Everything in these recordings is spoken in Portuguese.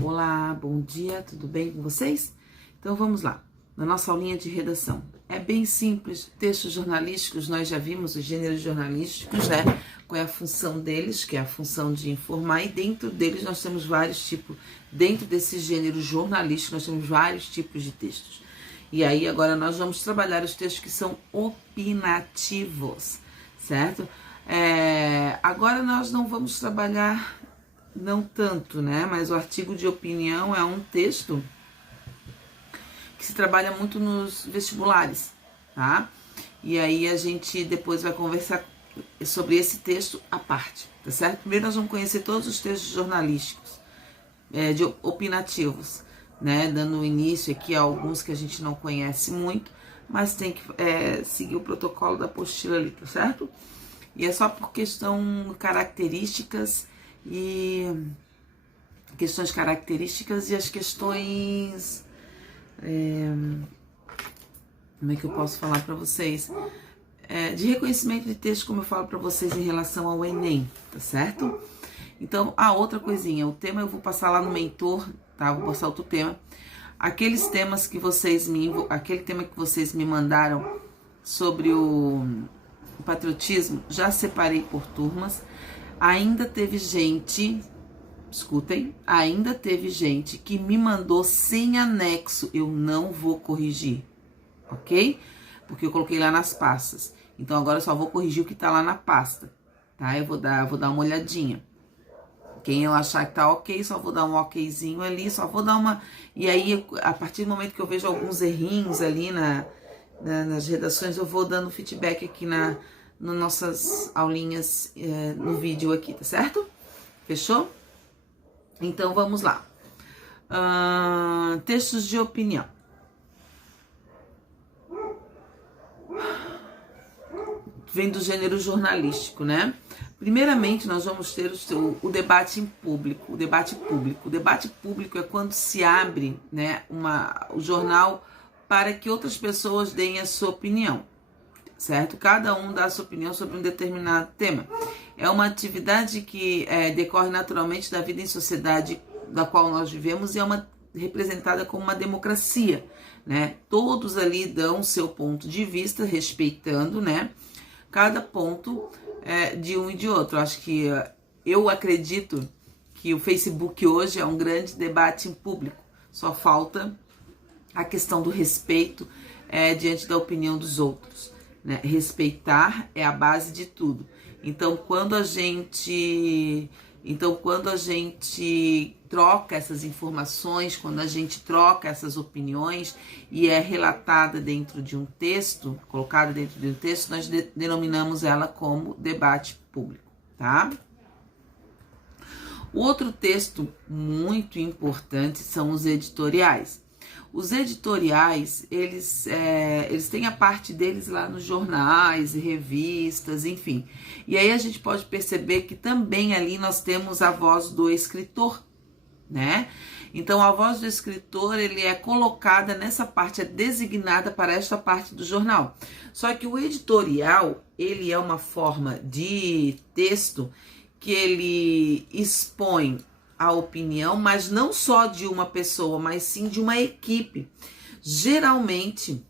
Olá, bom dia, tudo bem com vocês? Então vamos lá, na nossa aulinha de redação. É bem simples, textos jornalísticos, nós já vimos os gêneros jornalísticos, né? Qual é a função deles, que é a função de informar, e dentro deles nós temos vários tipos, dentro desse gênero jornalístico nós temos vários tipos de textos. E aí agora nós vamos trabalhar os textos que são opinativos, certo? Agora nós não vamos trabalhar não tanto, né? Mas o artigo de opinião é um texto que se trabalha muito nos vestibulares, tá? E aí a gente depois vai conversar sobre esse texto à parte, tá certo? Primeiro nós vamos conhecer todos os textos jornalísticos, de opinativos, né? Dando início aqui a alguns que a gente não conhece muito, mas tem que seguir o protocolo da apostila ali, tá certo? E é só por questão características e questões características e as questões, como é que eu posso falar para vocês, de reconhecimento de texto, como eu falo para vocês em relação ao Enem, tá certo? Então, outra coisinha, o tema eu vou passar lá no mentor, tá? Vou passar outro tema. Aquele tema que vocês me mandaram sobre o patriotismo, já separei por turmas. Ainda teve gente, escutem, ainda teve gente que me mandou sem anexo. Eu não vou corrigir, ok? Porque eu coloquei lá nas pastas. Então agora eu só vou corrigir o que tá lá na pasta, tá? Eu vou dar uma olhadinha. Quem eu achar que tá ok, só vou dar um okzinho ali, só vou dar uma... E aí, a partir do momento que eu vejo alguns errinhos ali nas redações, eu vou dando feedback aqui nas nossas aulinhas no vídeo aqui, tá certo? Fechou? Então vamos lá. Textos de opinião. Vem do gênero jornalístico, né? Primeiramente, nós vamos ter o debate em público, o debate público. O debate público é quando se abre, né, o jornal para que outras pessoas deem a sua opinião, certo? Cada um dá a sua opinião sobre um determinado tema. É uma atividade que decorre naturalmente da vida em sociedade da qual nós vivemos e é representada como uma democracia, né? Todos ali dão o seu ponto de vista, respeitando, né, cada ponto de um e de outro. Eu acredito que o Facebook hoje é um grande debate em público. Só falta a questão do respeito diante da opinião dos outros, né? Respeitar é a base de tudo. Então, quando a gente troca essas informações, quando a gente troca essas opiniões e é relatada dentro de um texto, colocada dentro de um texto, nós denominamos ela como debate público, tá? O outro texto muito importante são os editoriais. Os editoriais, eles têm a parte deles lá nos jornais e revistas, enfim. E aí a gente pode perceber que também ali nós temos a voz do escritor, né? Então a voz do escritor, ele é colocada nessa parte, é designada para esta parte do jornal. Só que o editorial, ele é uma forma de texto que ele expõe a opinião, mas não só de uma pessoa, mas sim de uma equipe. Geralmente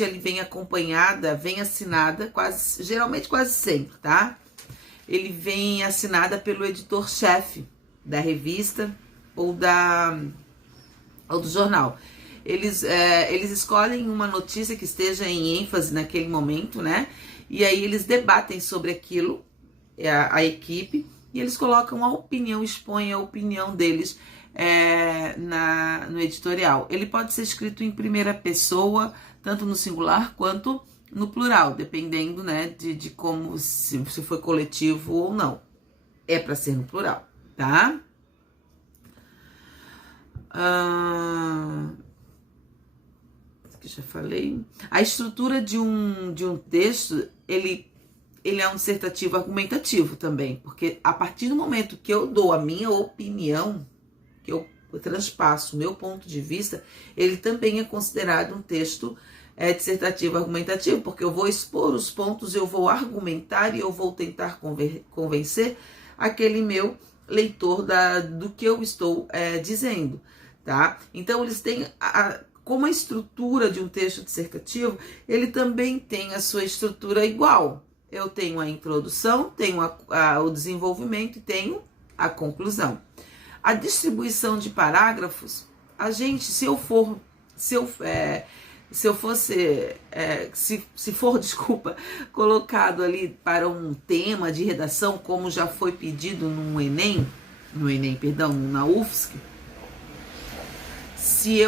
ele vem acompanhada, vem assinada, geralmente quase sempre, tá? Ele vem assinada pelo editor-chefe da revista ou do jornal. Eles escolhem uma notícia que esteja em ênfase naquele momento, né? E aí eles debatem sobre aquilo, a equipe, e eles colocam a opinião, expõem a opinião deles no editorial. Ele pode ser escrito em primeira pessoa, tanto no singular quanto no plural, dependendo, né, de como, se foi coletivo ou não. É para ser no plural, tá? Que já falei. A estrutura de um texto, ele é um dissertativo argumentativo também, porque a partir do momento que eu dou a minha opinião, que eu transpasso o meu ponto de vista, ele também é considerado um texto dissertativo argumentativo, porque eu vou expor os pontos, eu vou argumentar e eu vou tentar convencer aquele meu leitor do que eu estou dizendo, tá? Então, eles têm, como a estrutura de um texto dissertativo, ele também tem a sua estrutura igual. Eu tenho a introdução, tenho o desenvolvimento e tenho a conclusão. A distribuição de parágrafos, a gente, se for, desculpa, colocado ali para um tema de redação, como já foi pedido na UFSC, se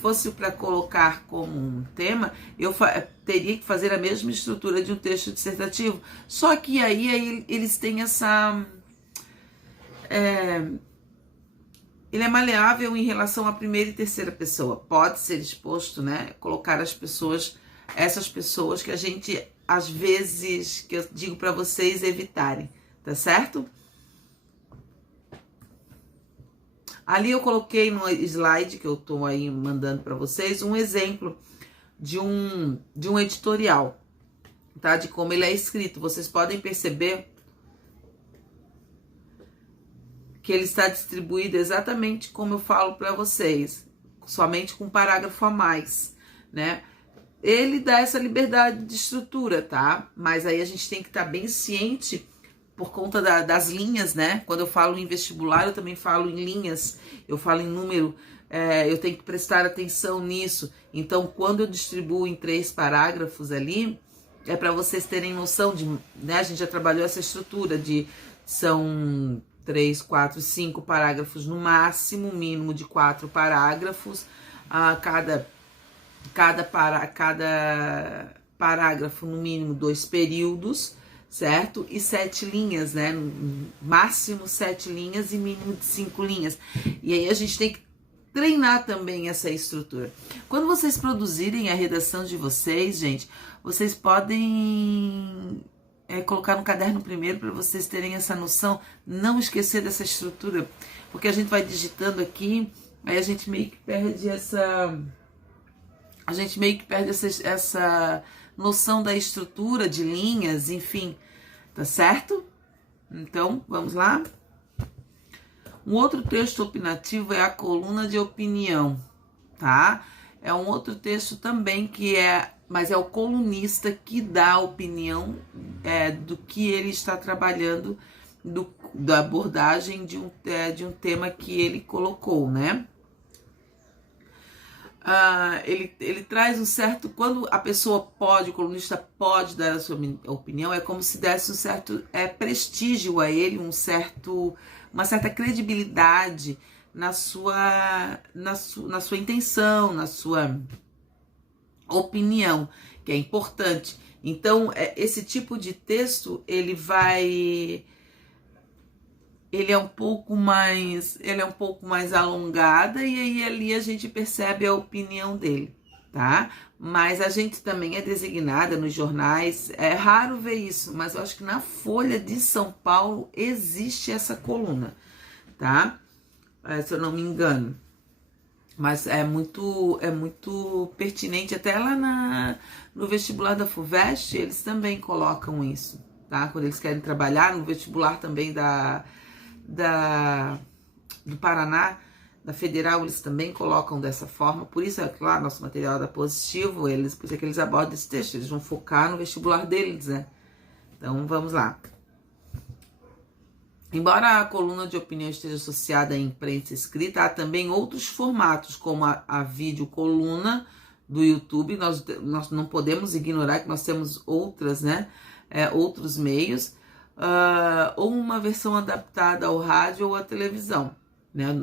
fosse para colocar como um tema, eu teria que fazer a mesma estrutura de um texto dissertativo. Só que aí eles têm essa... ele é maleável em relação à primeira e terceira pessoa. Pode ser exposto, né? Colocar essas pessoas que a gente, às vezes, que eu digo para vocês evitarem, tá certo? Ali eu coloquei no slide que eu tô aí mandando para vocês um exemplo de um editorial, tá? De como ele é escrito. Vocês podem perceber que ele está distribuído exatamente como eu falo para vocês, somente com um parágrafo a mais, né? Ele dá essa liberdade de estrutura, tá? Mas aí a gente tem que estar bem ciente por conta das linhas, né? Quando eu falo em vestibular, eu também falo em linhas, eu falo em número, eu tenho que prestar atenção nisso. Então, quando eu distribuo em 3 parágrafos ali, é para vocês terem noção de, né? A gente já trabalhou essa estrutura são 3, 4, 5 parágrafos no máximo, mínimo de 4 parágrafos, cada parágrafo no mínimo 2 períodos, certo? E 7 linhas, né? Máximo 7 linhas e mínimo de 5 linhas. E aí a gente tem que treinar também essa estrutura. Quando vocês produzirem a redação de vocês, gente, vocês podem colocar no caderno primeiro para vocês terem essa noção, não esquecer dessa estrutura, porque a gente vai digitando aqui, aí a gente meio que perde essa noção da estrutura de linhas, enfim, tá certo? Então, vamos lá. Um outro texto opinativo é a coluna de opinião, tá? É um outro texto também mas é o colunista que dá a opinião do que ele está trabalhando, da abordagem de um tema que ele colocou, né? Ele traz um certo... Quando a pessoa o colunista pode dar a sua opinião, é como se desse um certo prestígio a ele, uma certa credibilidade na sua intenção, na sua opinião, que é importante. Então, esse tipo de texto, ele é um pouco mais alongada, e aí ali a gente percebe a opinião dele, tá? Mas a gente também é designada nos jornais, é raro ver isso, mas eu acho que na Folha de São Paulo existe essa coluna, tá? Se eu não me engano. Mas é muito pertinente, até lá no vestibular da FUVEST, eles também colocam isso, tá? Quando eles querem trabalhar, no vestibular também do Paraná, da Federal, eles também colocam dessa forma. Por isso é claro, nosso material da Positivo, por isso é que eles abordam esse texto, eles vão focar no vestibular deles, né? Então, vamos lá. Embora a coluna de opinião esteja associada à imprensa escrita, há também outros formatos, como a videocoluna do YouTube. Nós não podemos ignorar que nós temos outras, né? Outros meios, ou uma versão adaptada ao rádio ou à televisão, né?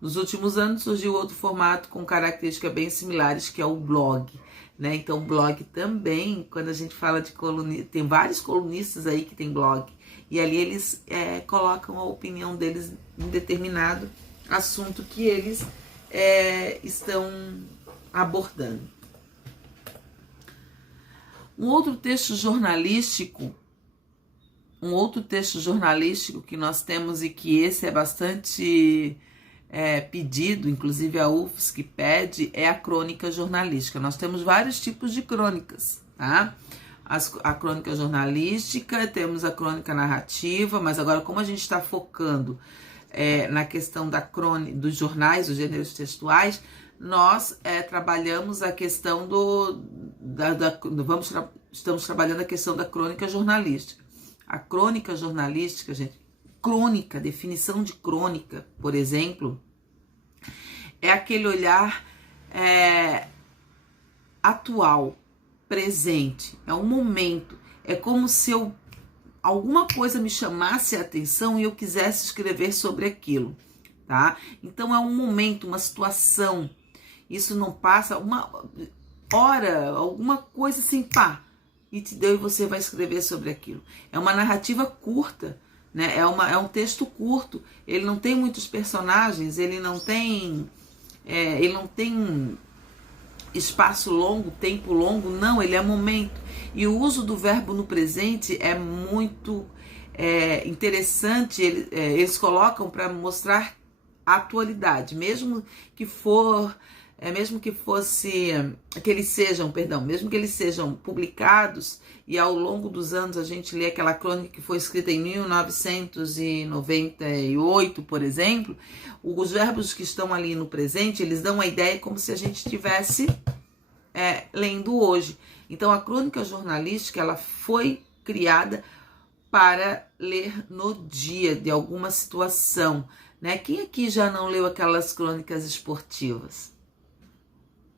Nos últimos anos surgiu outro formato com características bem similares, que é o blog, né? Então, o blog também, quando a gente fala de colunista, tem vários colunistas aí que tem blog, e ali eles colocam a opinião deles em determinado assunto que eles estão abordando. Um outro texto jornalístico que nós temos, e que esse é bastante pedido, inclusive a UFSC pede, é a crônica jornalística. Nós temos vários tipos de crônicas, tá? a crônica jornalística, temos a crônica narrativa, mas agora como a gente está focando na questão dos jornais, dos gêneros textuais, nós trabalhamos a questão estamos trabalhando a questão da crônica jornalística. A crônica jornalística, gente, crônica, definição de crônica, por exemplo, é aquele olhar atual, presente, é um momento, é como se alguma coisa me chamasse a atenção e eu quisesse escrever sobre aquilo, tá? Então é um momento, uma situação, isso não passa uma hora, alguma coisa assim, pá, e te deu e você vai escrever sobre aquilo. É uma narrativa curta, né? É um texto curto, ele não tem muitos personagens, ele não tem espaço longo, tempo longo, não, ele é momento. E o uso do verbo no presente é muito interessante, eles colocam para mostrar a atualidade, mesmo que eles sejam publicados e ao longo dos anos a gente lê aquela crônica que foi escrita em 1998, por exemplo, os verbos que estão ali no presente, eles dão a ideia como se a gente estivesse lendo hoje. Então a crônica jornalística, ela foi criada para ler no dia de alguma situação, né? Quem aqui já não leu aquelas crônicas esportivas?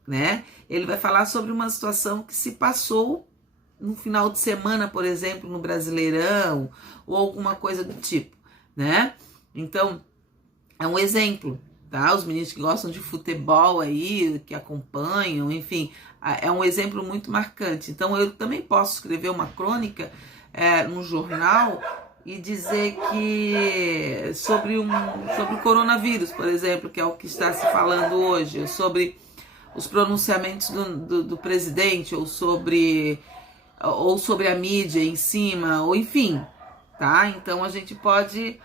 Né? Ele vai falar sobre uma situação que se passou no final de semana, por exemplo, no Brasileirão, ou alguma coisa do tipo, né? Então, é um exemplo, tá? Os meninos que gostam de futebol aí, que acompanham, enfim, é um exemplo muito marcante. Então, eu também posso escrever uma crônica num jornal e dizer que sobre o coronavírus, por exemplo, que é o que está se falando hoje, sobre os pronunciamentos do presidente, ou sobre a mídia em cima, ou enfim, tá? Então a gente pode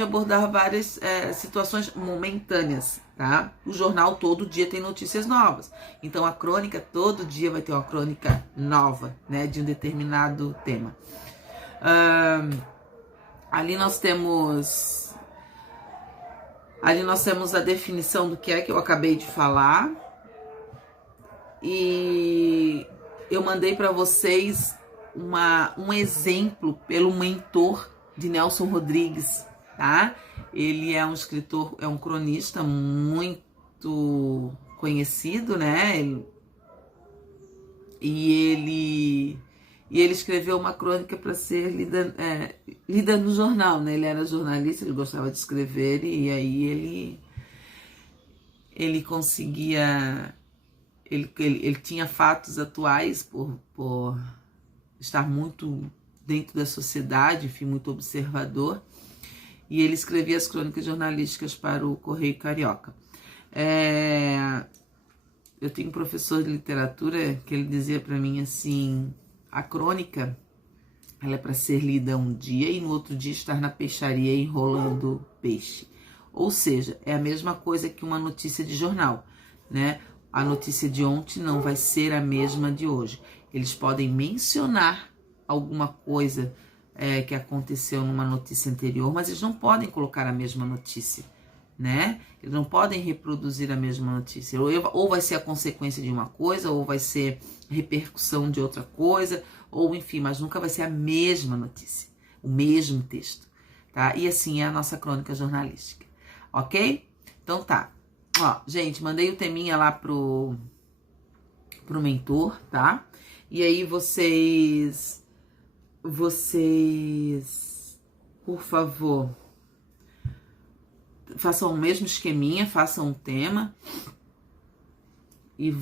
abordar várias situações momentâneas, tá? O jornal todo dia tem notícias novas, então a crônica todo dia vai ter uma crônica nova, né, de um determinado tema. Ali nós temos a definição do que é que eu acabei de falar. E eu mandei para vocês um exemplo pelo mentor de Nelson Rodrigues, tá? Ele é um escritor, é um cronista muito conhecido, né? E ele escreveu uma crônica para ser lida no jornal, né? Ele era jornalista, ele gostava de escrever e aí ele conseguia... Ele tinha fatos atuais por estar muito dentro da sociedade, enfim, muito observador, e ele escrevia as crônicas jornalísticas para o Correio Carioca. Eu tenho um professor de literatura que ele dizia para mim assim, a crônica, ela é para ser lida um dia e no outro dia estar na peixaria enrolando peixe. Ou seja, é a mesma coisa que uma notícia de jornal, né? A notícia de ontem não vai ser a mesma de hoje. Eles podem mencionar alguma coisa que aconteceu numa notícia anterior, mas eles não podem colocar a mesma notícia, né? Eles não podem reproduzir a mesma notícia. Ou vai ser a consequência de uma coisa, ou vai ser repercussão de outra coisa, ou enfim, mas nunca vai ser a mesma notícia, o mesmo texto, tá? E assim é a nossa crônica jornalística, ok? Então tá. Ó, gente, mandei o teminha lá pro mentor, tá? E aí vocês, por favor, façam o mesmo esqueminha, façam um tema e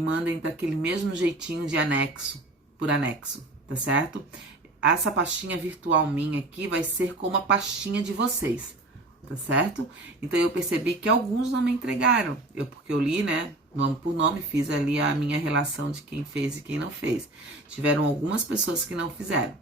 mandem daquele mesmo jeitinho de anexo, por anexo, tá certo? Essa pastinha virtual minha aqui vai ser como a pastinha de vocês, tá certo? Então eu percebi que alguns não me entregaram, porque eu li, né, nome por nome, fiz ali a minha relação de quem fez e quem não fez. Tiveram algumas pessoas que não fizeram,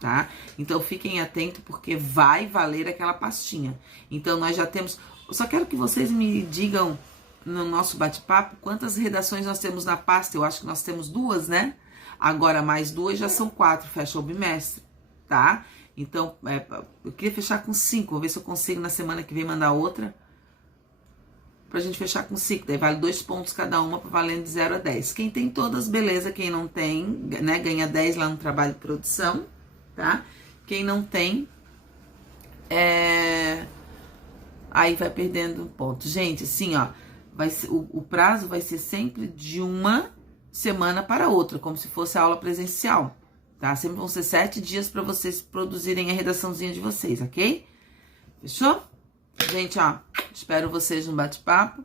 tá? Então fiquem atentos porque vai valer aquela pastinha. Então nós já temos, eu só quero que vocês me digam no nosso bate-papo quantas redações nós temos na pasta. Eu acho que nós temos 2, né? Agora, mais 2 já são 4, fecha o bimestre, tá? Então, eu queria fechar com 5, vou ver se eu consigo na semana que vem mandar outra, pra gente fechar com 5, daí vale 2 pontos cada uma, valendo de 0 a 10. Quem tem todas, beleza, quem não tem, né, ganha 10 lá no trabalho de produção, tá? Quem não tem, aí vai perdendo pontos. Gente, assim, ó, vai ser, o prazo vai ser sempre de uma semana para outra, como se fosse a aula presencial, tá? Sempre vão ser 7 dias para vocês produzirem a redaçãozinha de vocês, ok? Fechou? Gente, ó, espero vocês no bate-papo.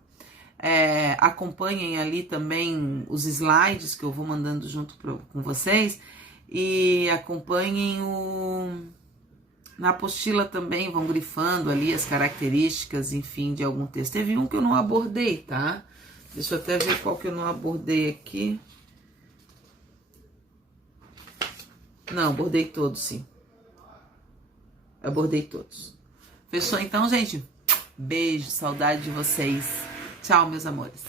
Acompanhem ali também os slides que eu vou mandando junto com vocês. E acompanhem na apostila também, vão grifando ali as características, enfim, de algum texto. Teve um que eu não abordei, tá? Deixa eu até ver qual que eu não abordei aqui. Não, abordei todos, sim. Abordei todos. Fechou então, gente? Beijo, saudade de vocês. Tchau, meus amores.